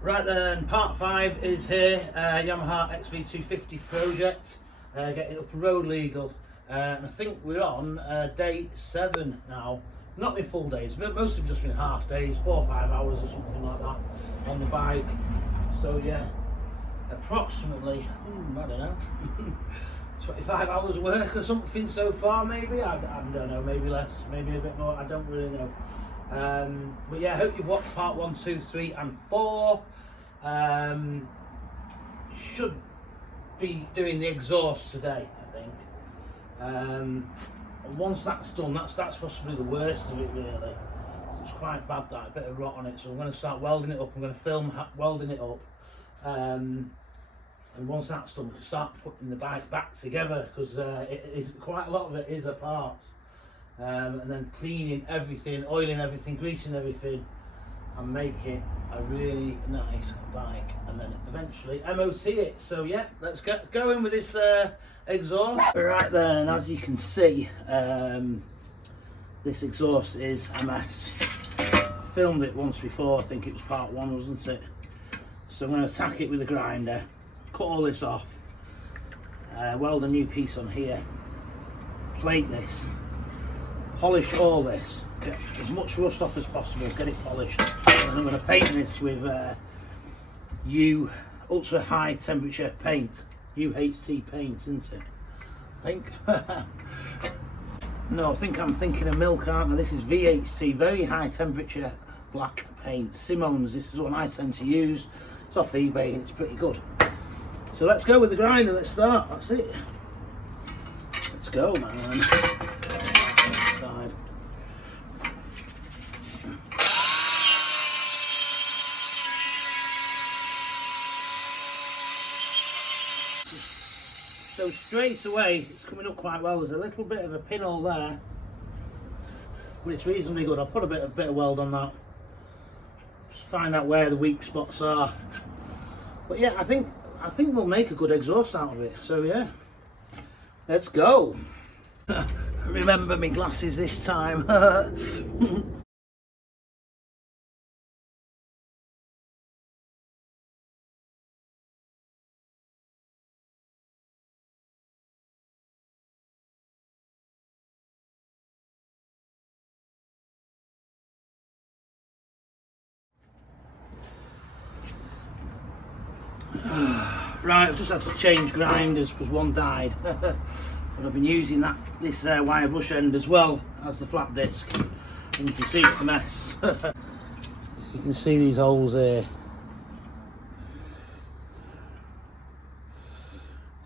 Right then, part 5 is here, Yamaha XV 250 project, getting up road legal, and I think we're on day 7 now. Not in full days, but most have just been half days, 4 or 5 hours or something like that on the bike. So yeah, approximately, I don't know, 25 hours work or something so far maybe, I don't know, maybe less, maybe a bit more, I don't really know. But yeah, I hope you've watched part 1, 2, 3 and 4. Should be doing the exhaust today, I think. And once that's done, that's possibly the worst of it really. It's quite bad, that, a bit of rot on it, so I'm going to start welding it up. I'm going to film welding it up, and once that's done, we can start putting the bike back together, because it is quite a lot of it is apart. And then cleaning everything, oiling everything, greasing everything, and make it a really nice bike, and then eventually MOT it. So yeah, let's get going with this exhaust. Right then, as you can see, this exhaust is a mess. I filmed it once before, I think it was part 1, wasn't it? So I'm going to attack it with a grinder, cut all this off, weld a new piece on here, plate this, polish all this, get as much rust off as possible, get it polished, and I'm going to paint this with ultra high temperature paint, UHT paint, isn't it? I think. No, I think I'm thinking of milk, aren't I? This is VHT, very high temperature black paint. Simon's, this is what I tend to use. It's off eBay and it's pretty good. So let's go with the grinder, let's start, that's it. Let's go, man. Side. So straight away, it's coming up quite well. There's a little bit of a pinhole there, but it's reasonably good. I'll put a bit of weld on that. Just find out where the weak spots are. But yeah, I think we'll make a good exhaust out of it. So yeah, let's go. Remember me glasses this time. Right, I've just had to change grinders because one died. But I've been using this wire brush end as well as the flat disc, and you can see it's a mess. You can see these holes here.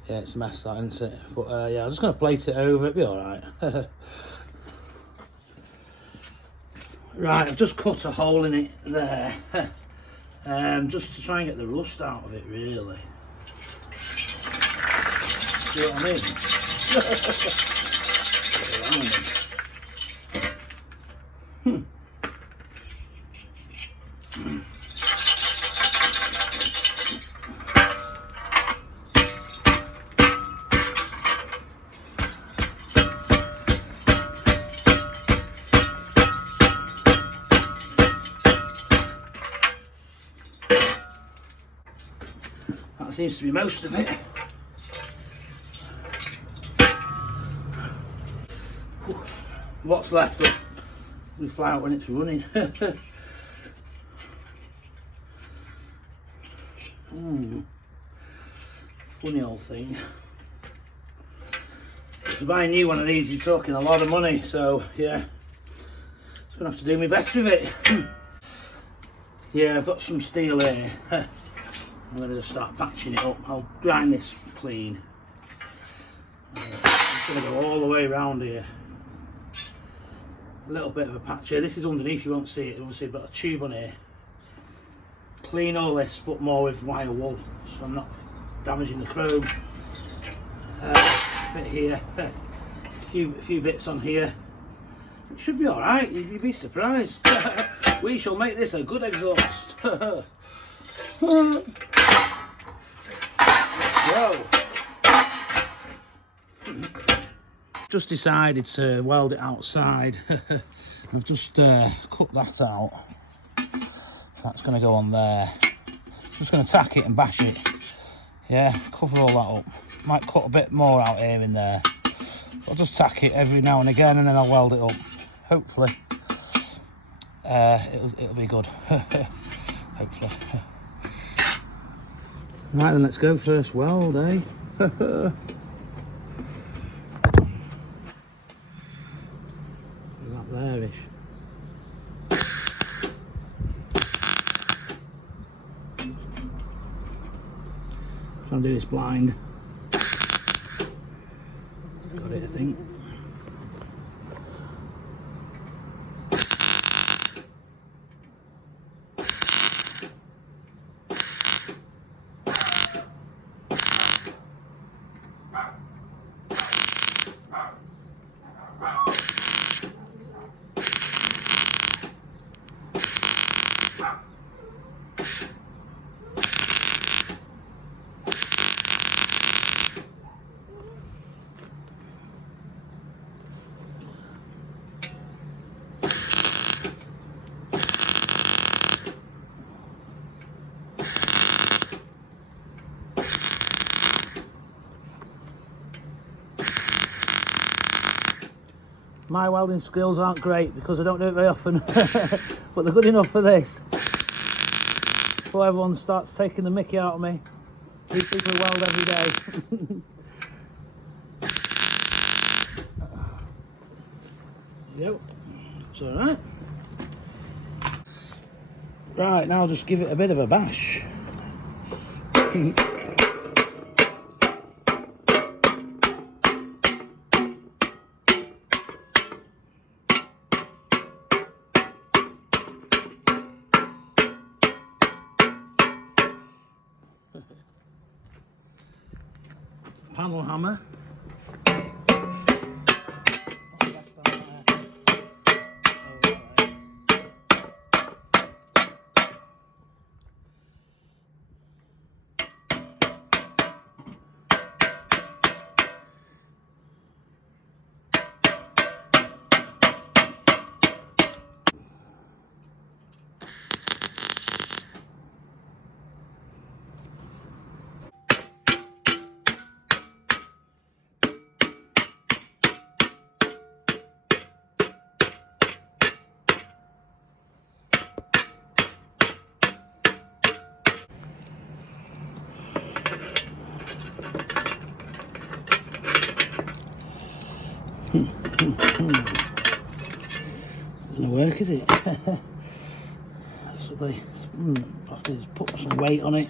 Yeah, it's a mess, that, isn't it? But yeah, I'm just going to plate it over, it'll be alright. Right, I've just cut a hole in it there, just to try and get the rust out of it, really. See what I mean? That seems to be most of it. What's left will fly out when it's running. Funny old thing. To buy a new one of these, you're talking a lot of money, so yeah, just gonna have to do my best with it. Yeah, I've got some steel here. I'm going to just start patching it up. I'll grind this clean. I'm going to go all the way around here. A little bit of a patch here. This is underneath, you won't see it. Obviously, I've got a tube on here. Clean all this, but more with wire wool, so I'm not damaging the chrome. A bit here, a few bits on here. It should be alright, you'd be surprised. We shall make this a good exhaust. Whoa. Just decided to weld it outside. I've just cut that out. That's going to go on there. Just going to tack it and bash it. Yeah, cover all that up. Might cut a bit more out here and there. I'll just tack it every now and again, and then I'll weld it up. Hopefully, it'll be good. Hopefully. Right then, let's go first weld, eh? That there-ish. Trying to do this blind. Got it, I think. My welding skills aren't great because I don't do it very often, but they're good enough for this. Before everyone starts taking the mickey out of me, these people weld every day. Yep, it's alright. Right, now I'll just give it a bit of a bash. Panel hammer. Gonna work, is it? Possibly. Have to just put some weight on it.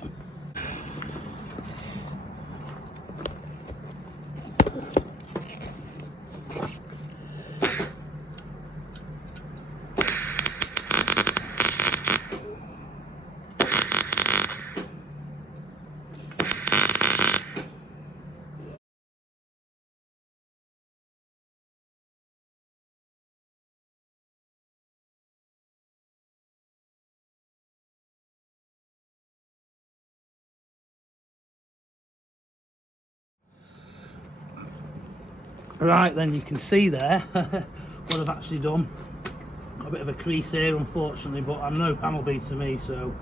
Right then, you can see there what I've actually done. Got a bit of a crease here unfortunately, but I'm no panel beater me, so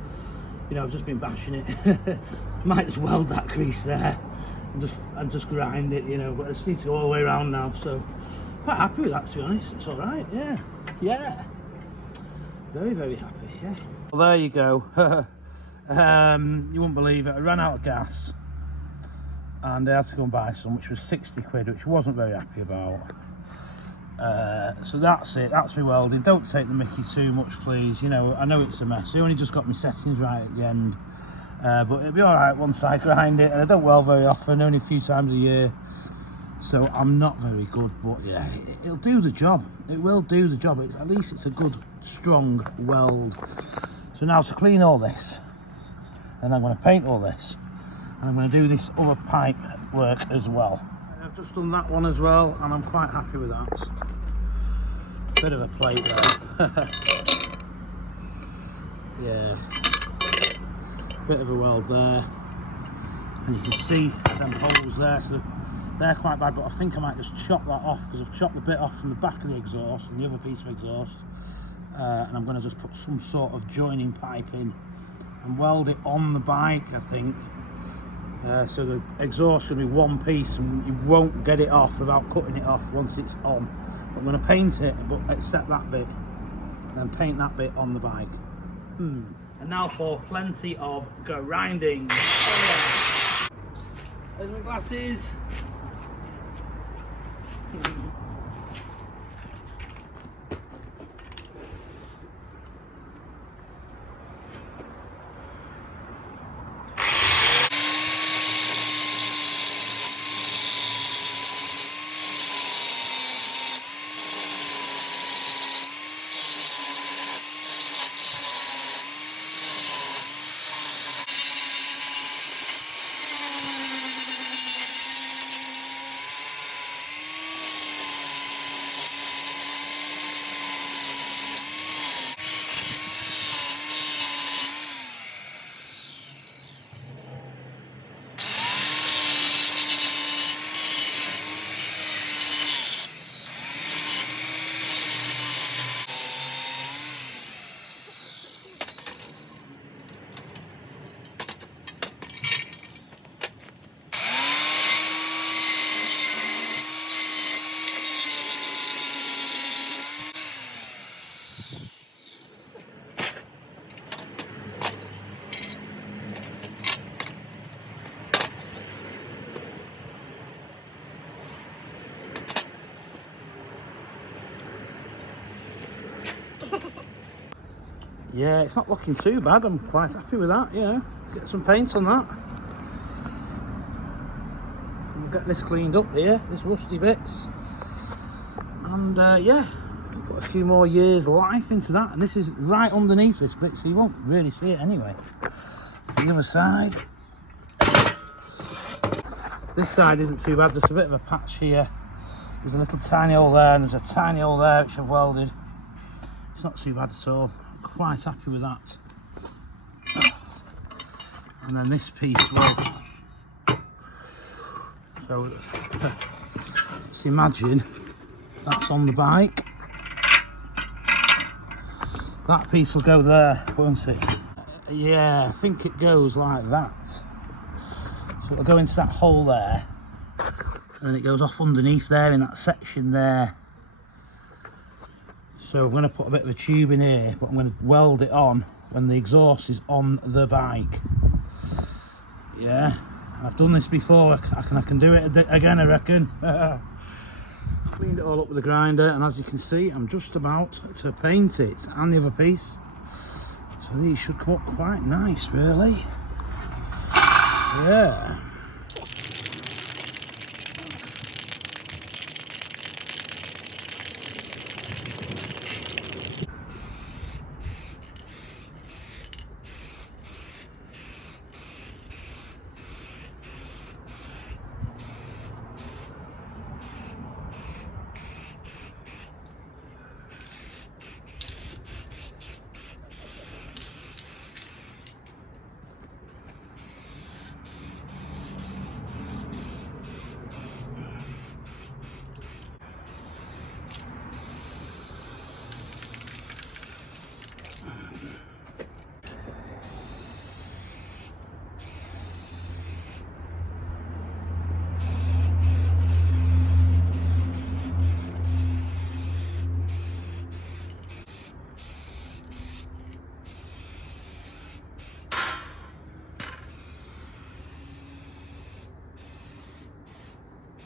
you know, I've just been bashing it. Might just weld that crease there and just grind it, you know, but I just need to go all the way around now, so quite happy with that, to be honest. It's alright, yeah, very, very happy, yeah. Well, there you go. You wouldn't believe it, I ran out of gas and I had to go and buy some, which was 60 quid, which I wasn't very happy about. So that's it, that's me welding. Don't take the mickey too much, please. You know, I know it's a mess. I only just got my settings right at the end, but it'll be all right once I grind it. And I don't weld very often, only a few times a year, so I'm not very good. But yeah, it'll do the job. It will do the job. At least it's a good, strong weld. So now to clean all this, and I'm going to paint all this, and I'm going to do this other pipe work as well. I've just done that one as well, and I'm quite happy with that. Bit of a plate there. Yeah, bit of a weld there, and you can see them holes there, so they're quite bad, but I think I might just chop that off, because I've chopped the bit off from the back of the exhaust and the other piece of exhaust, and I'm going to just put some sort of joining pipe in and weld it on the bike, I think. So the exhaust is going to be one piece and you won't get it off without cutting it off once it's on. I'm going to paint it, but except that bit, and then paint that bit on the bike. And now for plenty of grinding. Oh, yeah. There's my glasses. Yeah, it's not looking too bad. I'm quite happy with that, you know. Get some paint on that. We'll get this cleaned up here, this rusty bits. And yeah, put a few more years life into that. And this is right underneath this bit, so you won't really see it anyway. The other side. This side isn't too bad, there's a bit of a patch here. There's a little tiny hole there, and there's a tiny hole there which I've welded. It's not too bad at all. Quite happy with that. And then this piece, well, so let's imagine that's on the bike. That piece will go there, won't it? Yeah, I think it goes like that. So it'll go into that hole there, and then it goes off underneath there in that section there. So I'm going to put a bit of a tube in here, but I'm going to weld it on when the exhaust is on the bike. Yeah, and I've done this before. I can do it again, I reckon. Cleaned it all up with the grinder, and as you can see, I'm just about to paint it and the other piece. So these should come up quite nice, really. Yeah.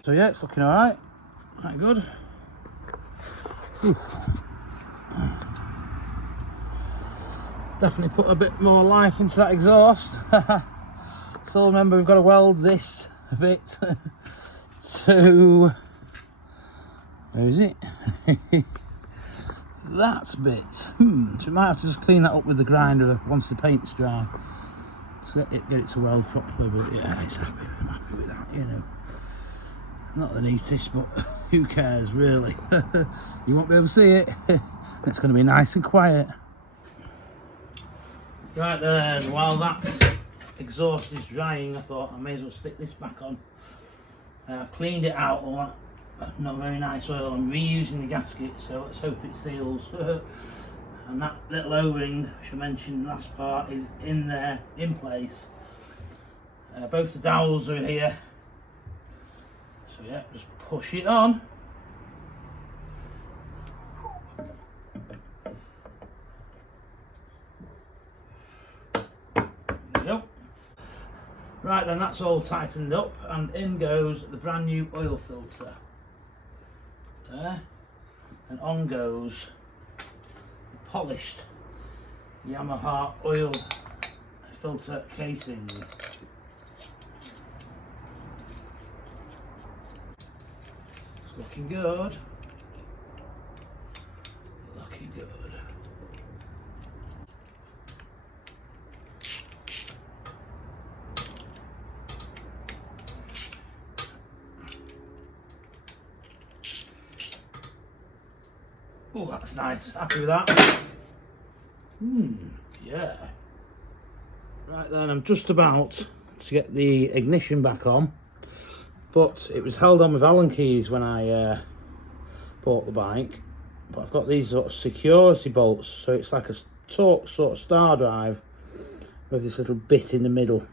So yeah, it's looking alright, quite good. Whew. Definitely put a bit more life into that exhaust. So remember, we've got to weld this a bit to, where is it? That bit. So we might have to just clean that up with the grinder once the paint's dry. So get it to weld properly, but yeah, I'm happy with that, you know. Not the neatest, but who cares really? You won't be able to see it. It's going to be nice and quiet. Right then, while that exhaust is drying, I thought I may as well stick this back on. I've cleaned it out, all that not very nice oil. I'm reusing the gasket, so let's hope it seals. and that little O-ring which I mentioned last part is in there, in place. Both the dowels are here, so yeah, just push it on. There we go. Right then, that's all tightened up, and in goes the brand new oil filter. There, and on goes the polished Yamaha oil filter casing. It's looking good. Looking good. Oh, that's nice. Happy with that? Yeah. Right then, I'm just about to get the ignition back on, but it was held on with Allen keys when I bought the bike. But I've got these sort of security bolts, so it's like a torque sort of star drive with this little bit in the middle,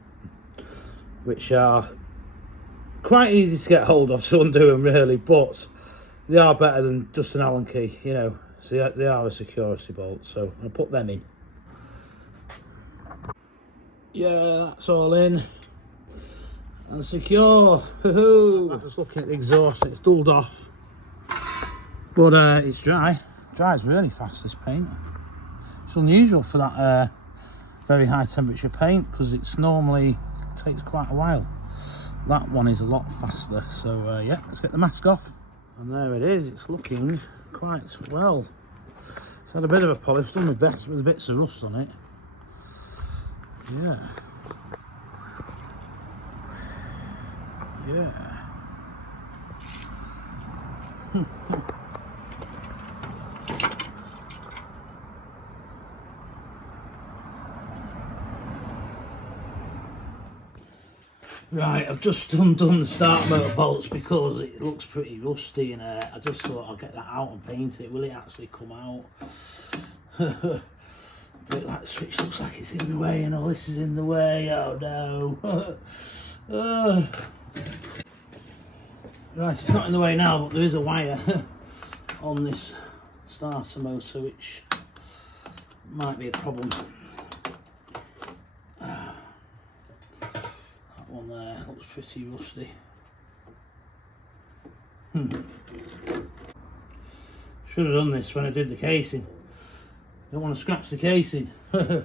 which are quite easy to get hold of to undo them really, but they are better than just an Allen key, you know. So they are a security bolt, so I'm going to put them in. Yeah, that's all in and secure. I'm just looking at the exhaust, it's dulled off, but it's dry. It dries really fast, this paint. It's unusual for that very high temperature paint, because it's normally takes quite a while. That one is a lot faster. So yeah, let's get the mask off. And there it is, it's looking quite well. It's had a bit of a polish, done the best with the bits of rust on it. Yeah. Yeah. Right, I've just undone the start motor bolts because it looks pretty rusty, and I just thought I'll get that out and paint it. Will it actually come out? A bit like the switch looks like it's in the way, and all this is in the way. Oh no. Right, it's not in the way now, but there is a wire on this starter motor which might be a problem. One there looks pretty rusty. Should have done this when I did the casing. Don't want to scratch the casing. I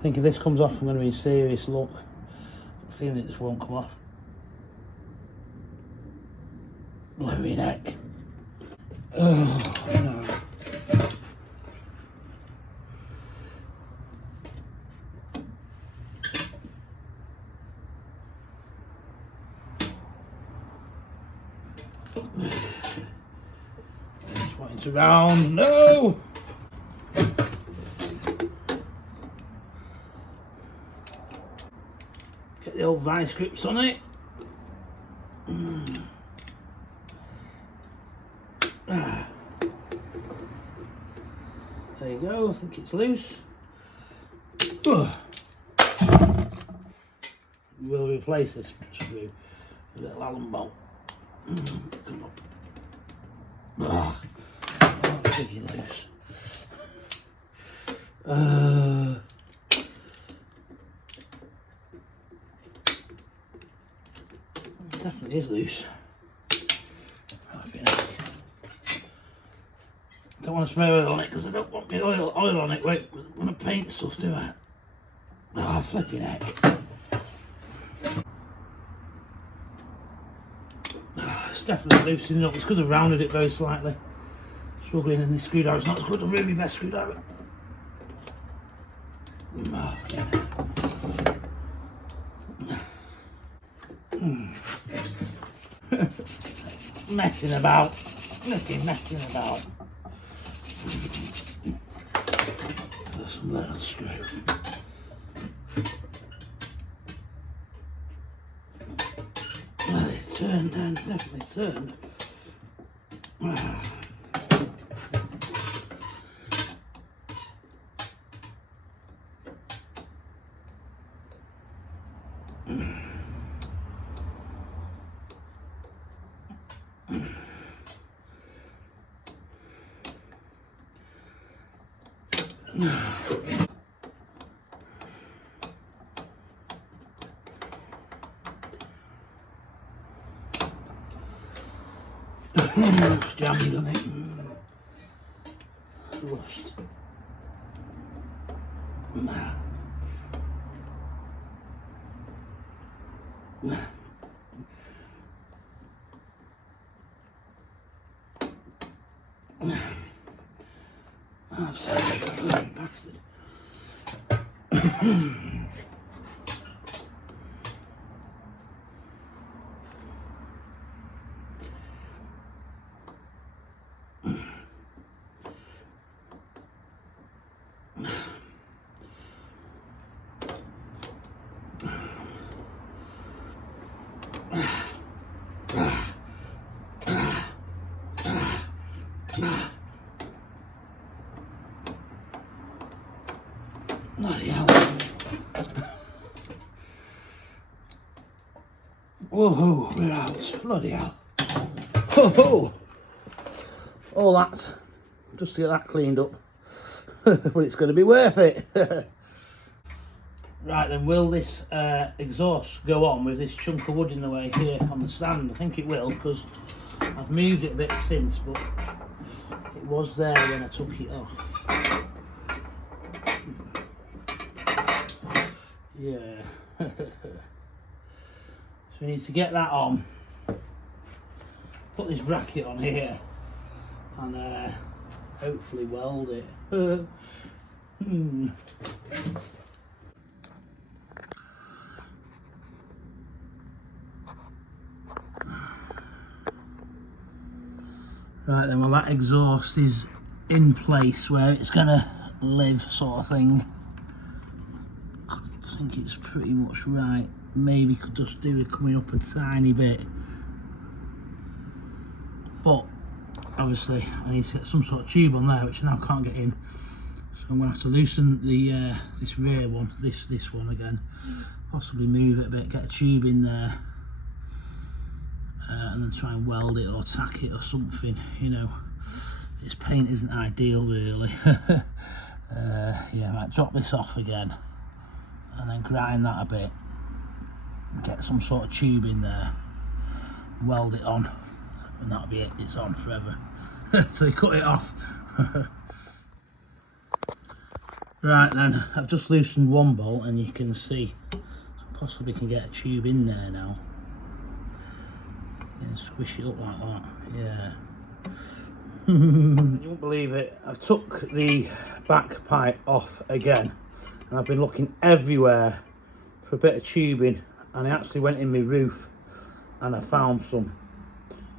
think if this comes off, I'm going to be in serious luck. I'm feeling it just won't come off. Bloody neck. Oh no. Just wanting to round. No! Get the old vice grips on it. There you go, I think it's loose. We'll replace this screw with a little Allen bolt. Come on. That's pretty loose. It definitely is loose. Don't want to spray oil on it because I don't want the oil on it. Wait, when I paint stuff, do I? Oh, flipping heck. It's definitely loosening up. It's because I've rounded it very slightly. Struggling in this screwdriver. It's not as good as really best screwdriver. Oh, messing about. Flipping messing about. Put some little screw. Well, it turned and definitely turned. Looks jammed on it. Rust. I'm sorry, bastard. Bloody hell. Whoa, we're out. Bloody hell. Whoa. All that, just to get that cleaned up. But it's going to be worth it. Right then, will this exhaust go on with this chunk of wood in the way here on the stand? I think it will, because I've moved it a bit since, but it was there when I took it off. Yeah. So we need to get that on, put this bracket on here, and hopefully weld it. Right then, well, that exhaust is in place where it's gonna live, sort of thing. I think it's pretty much right. Maybe could just do it coming up a tiny bit, but obviously I need to get some sort of tube on there, which I now can't get in. So I'm gonna have to loosen the this rear one, this one again, possibly move it a bit, get a tube in there, and then try and weld it or tack it or something. You know, this paint isn't ideal really. Yeah, I might drop this off again and then grind that a bit, get some sort of tube in there, weld it on, and that'll be it. It's on forever. So you cut it off. Right then, I've just loosened one bolt and you can see, so possibly can get a tube in there now. And squish it up like that. Yeah. You won't believe it, I've took the back pipe off again, and I've been looking everywhere for a bit of tubing, and I actually went in my roof and I found some.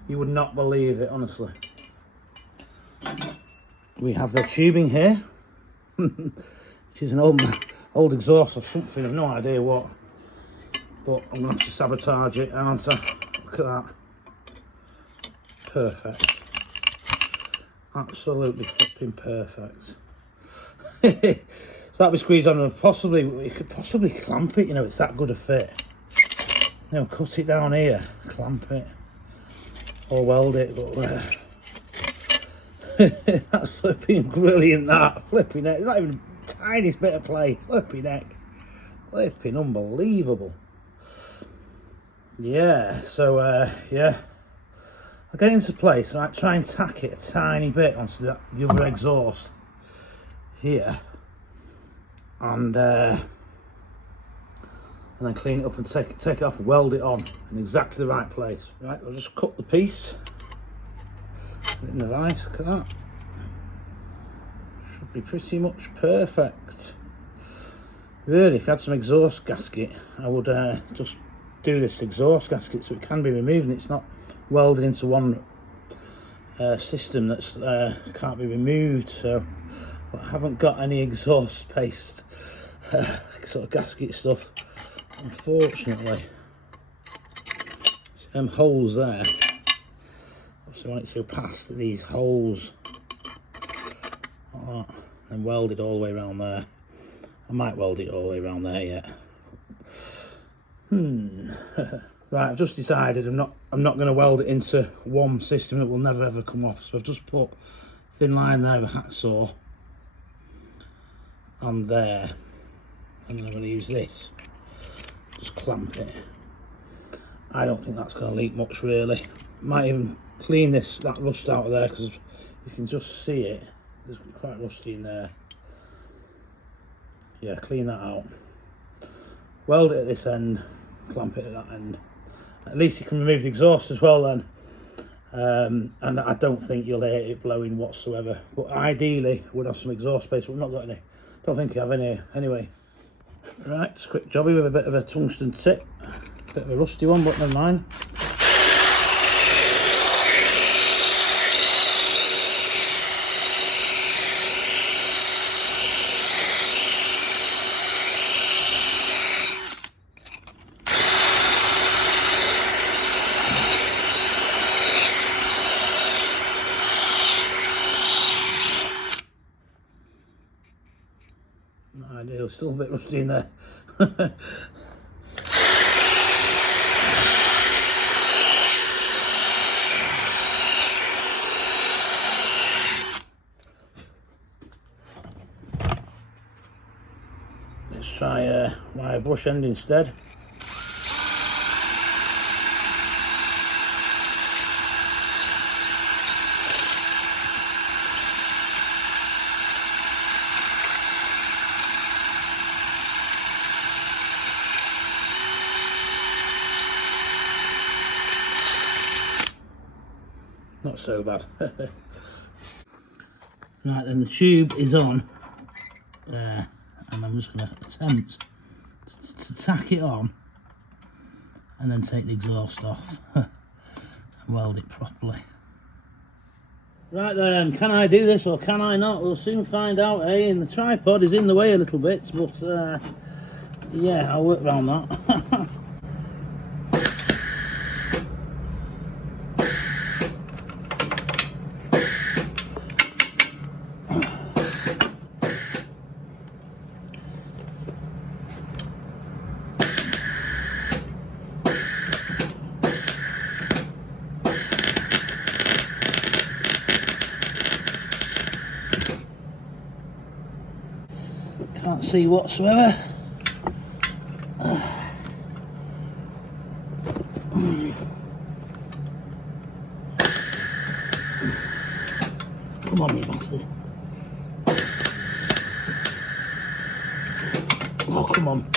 You would not believe it, honestly. We have the tubing here, which is an old exhaust or something, I've no idea what, but I'm going to have to sabotage it, aren't I? Look at that. Perfect. Absolutely flipping perfect. So that we squeeze on, and possibly we could possibly clamp it, you know, it's that good a fit. You know, cut it down here, clamp it, or weld it, but that's flipping brilliant, that flipping neck. It's not even the tiniest bit of play. Flipping neck, flipping unbelievable. Yeah, so yeah, I'll get into place. I might try and tack it a tiny bit onto the other exhaust here, and then clean it up and take it off, weld it on in exactly the right place. Right, I'll just cut the piece, put it in the vise. Look at that. Should be pretty much perfect. Really, if you had some exhaust gasket, I would just do this exhaust gasket so it can be removed and it's not welded into one system that's can't be removed. So, but I haven't got any exhaust paste sort of gasket stuff, unfortunately. Some holes there. Obviously, I want it to go past these holes like that, and weld it all the way around there. I might weld it all the way around there yet. Right, I've just decided I'm not going to weld it into one system that will never ever come off. So I've just put thin line there with a hacksaw on there, and then I'm going to use this, just clamp it. I don't think that's going to leak much really. Might even clean that rust out of there, because you can just see it, there's quite rusty in there. Yeah, clean that out, weld it at this end, clamp it at that end. At least you can remove the exhaust as well then, and I don't think you'll hear it blowing whatsoever. But ideally would have some exhaust space, but we've not got any. Don't think I have any anyway. Right, just a quick jobby with a bit of a tungsten tip, bit of a rusty one, but never mind. Not ideal, still a bit rusty in there. Let's try wire brush end instead. Not so bad. Right then, the tube is on there, and I'm just going to attempt to tack it on and then take the exhaust off and weld it properly. Right then, can I do this or can I not? We'll soon find out, eh? And the tripod is in the way a little bit, but yeah, I'll work around that. Can't see whatsoever. Come on, you bastard. Oh, come on.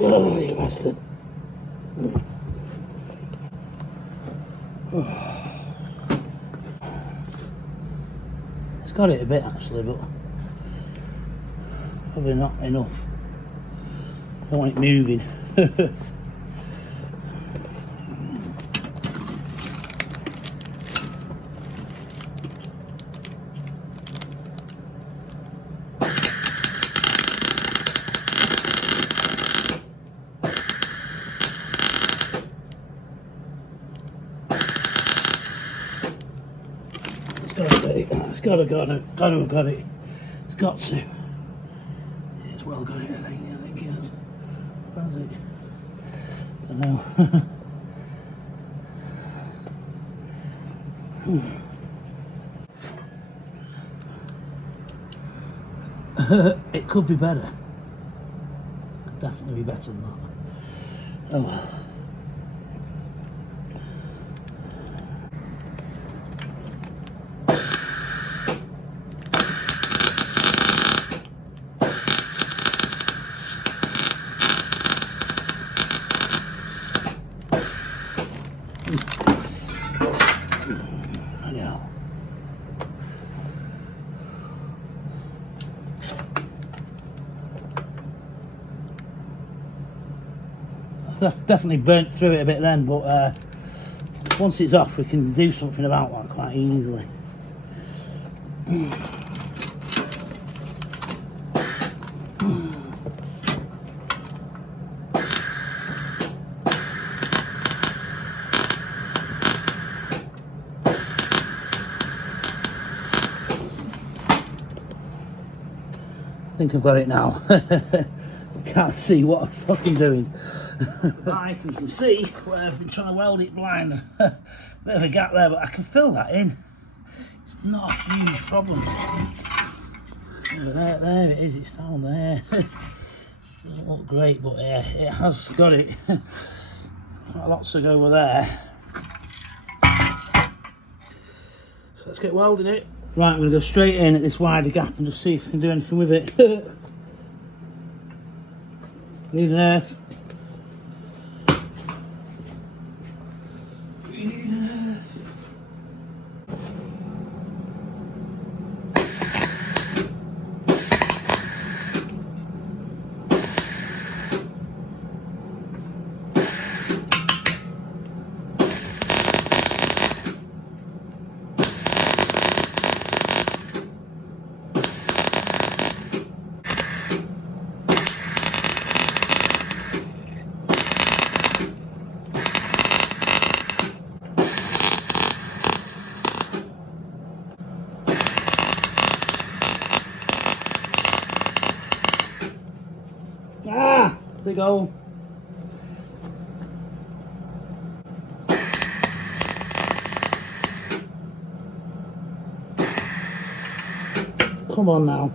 Oh, you bastard. It's got it a bit actually, but probably not enough. I don't want it moving. It's got to have got it. It's got to. It's well got it, I think it has. Has it? Don't know. It could be better. Could definitely be better than that. Oh well. Definitely burnt through it a bit then, but once it's off we can do something about that quite easily. think I've got it now. Can't see what I'm fucking doing. The bike, you can see where I've been trying to weld it blind. Bit of a gap there, but I can fill that in. It's not a huge problem. There it is, it's down there. Doesn't look great, but yeah, it has got it. Quite lots to go over there. So let's get welding it. Right, I'm going to go straight in at this wider gap and just see if I can do anything with it. Need an earth. We need an earth. Ah, big hole. Come on now.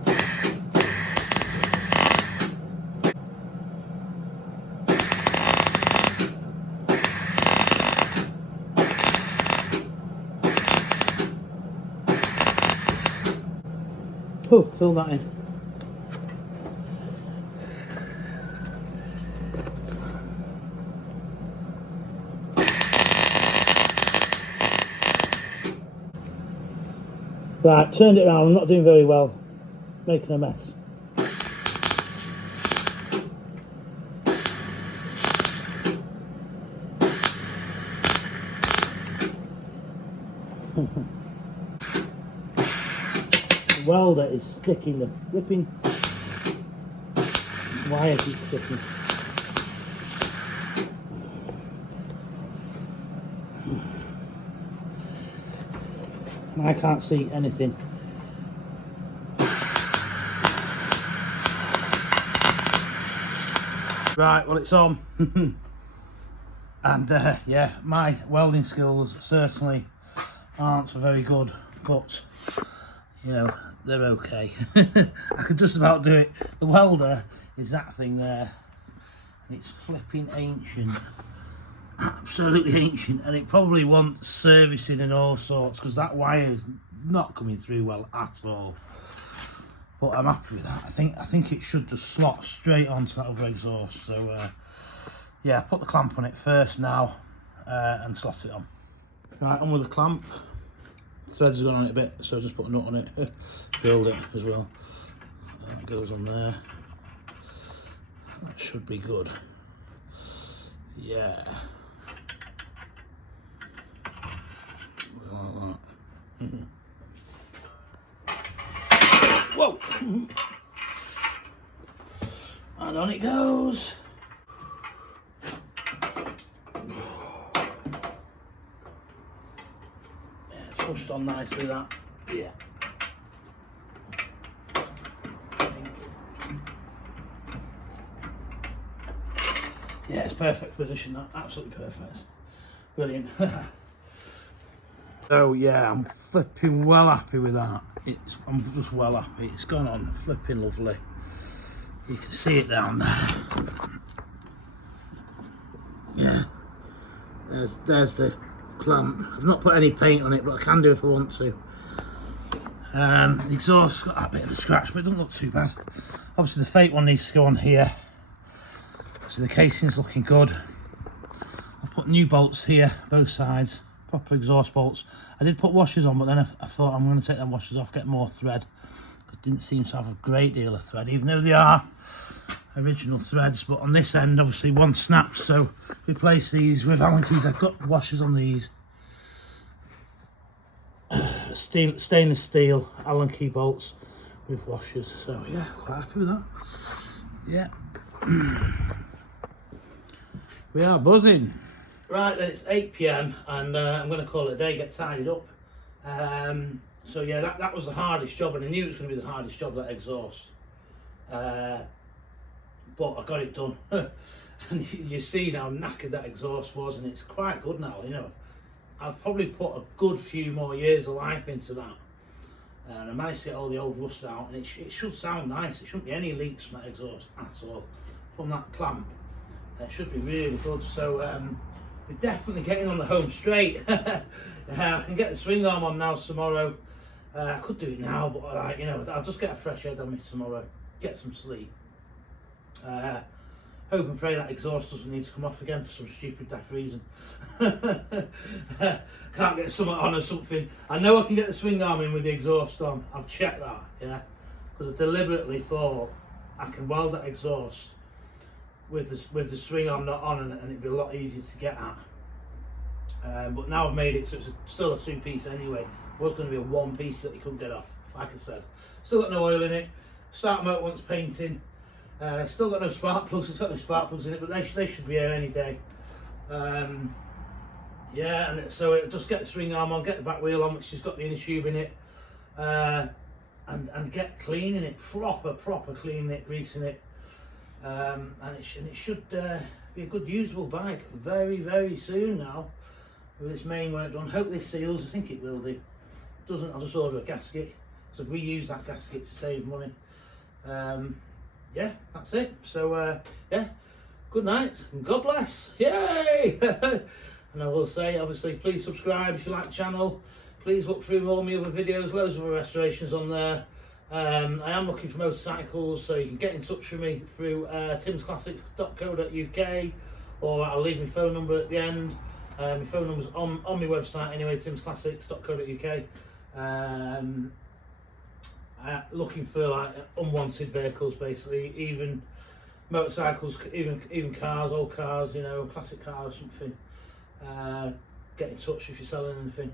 Oh, fill that in. Right, turned it around, I'm not doing very well. Making a mess. The welder is sticking, the flipping wire keeps sticking. I can't see anything. Right, well it's on. And yeah, my welding skills certainly aren't so very good, but you know, they're okay. I could just about do it. The welder is that thing there. It's flipping ancient. Absolutely ancient, and it probably wants servicing and all sorts, because that wire is not coming through well at all. But I'm happy with that. I think it should just slot straight onto that other exhaust. So yeah, put the clamp on it first now and slot it on. Right, on with the clamp. Threads have gone on it a bit, so just put a nut on it. Drilled it as well. That goes on there. That should be good. Yeah. Like that. Whoa! And on it goes. Yeah, it's pushed on nicely, that. Yeah. Yeah, it's perfect position, that. Absolutely perfect. Brilliant. So yeah, I'm flipping well happy with that. I'm just well happy. It's gone on flipping lovely. You can see it down there. Yeah. There's the clamp. I've not put any paint on it, but I can do if I want to. The exhaust's got a bit of a scratch, but it doesn't look too bad. Obviously the fake one needs to go on here. So the casing's looking good. I've put new bolts here, both sides, proper exhaust bolts. I did put washers on, but then I thought I'm going to take them washers off, get more thread. It didn't seem to have a great deal of thread, even though they are original threads. But on this end, obviously one snapped, so replace these with Allen keys. I've got washers on these. Stainless steel Allen key bolts with washers. So yeah, quite happy with that. Yeah. We are buzzing. Right then, it's 8 PM and I'm going to call it a day, get tidied up. So yeah, that was the hardest job, and I knew it was going to be the hardest job, that exhaust. but I got it done. And you see how knackered that exhaust was, and it's quite good now, you know. I've probably put a good few more years of life into that, and I managed to get all the old rust out, and it should sound nice. There shouldn't be any leaks from that exhaust at all, from that clamp. It should be really good. So we're definitely getting on the home straight. I can get the swing arm on now tomorrow. I could do it now, but you know, I'll just get a fresh head on me tomorrow, get some sleep. Hope and pray that exhaust doesn't need to come off again for some stupid daft reason. Can't get something on or something. I know I can get the swing arm in with the exhaust on. I've checked that, yeah, because I deliberately thought I can weld that exhaust with the swing arm not on, and it'd be a lot easier to get at. But now I've made it so it's still a two-piece anyway. It was going to be a one-piece that you couldn't get off, like I said. Still got no oil in it. Start motor wants painting. Still got no spark plugs. I've got no spark plugs in it, but they should be here any day. Yeah, and so just get the swing arm on, get the back wheel on, which has got the inner tube in it, and get cleaning it, proper cleaning it, greasing it, and it should be a good usable bike very soon now with this main work done. Hope this seals. I think it will do. Doesn't, I'll just order a gasket. So I've reused that gasket to save money. Yeah, that's it. So yeah, good night and God bless. Yay! And I will say, obviously, please subscribe if you like the channel. Please look through all my other videos, loads of other restorations on there. I am looking for motorcycles, so you can get in touch with me through timsclassics.co.uk, or I'll leave my phone number at the end. My phone number's on my website anyway, timsclassics.co.uk. Looking for like unwanted vehicles, basically, even motorcycles, even cars, old cars, you know, classic cars, something. Get in touch if you're selling anything.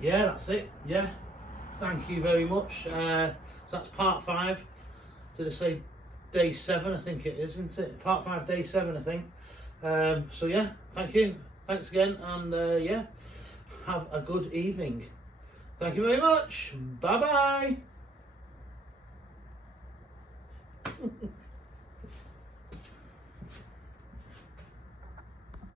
Yeah, that's it. Yeah, thank you very much. So that's part 5. Did I say day 7? I think it is, isn't it? Part 5, day 7, I think. So yeah, thank you, thanks again, and yeah, have a good evening. Thank you very much. Bye bye.